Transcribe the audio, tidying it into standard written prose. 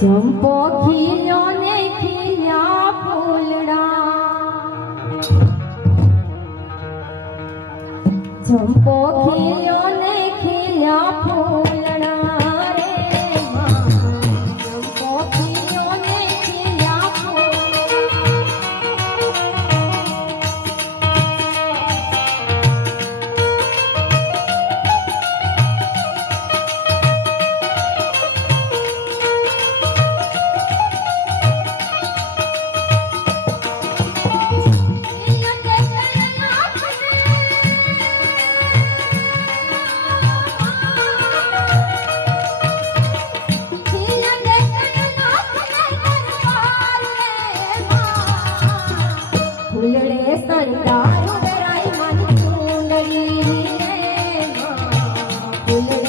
चंपो खिल्यो ने खिल्या फूलड़ा चंपो खिल्यो ने खिल्या फूलड़ा रे मां चंपो खिल्यो ने खिल्या फूलड़े संतारू डराई मन चूंदड़ी रे मां फूलड़े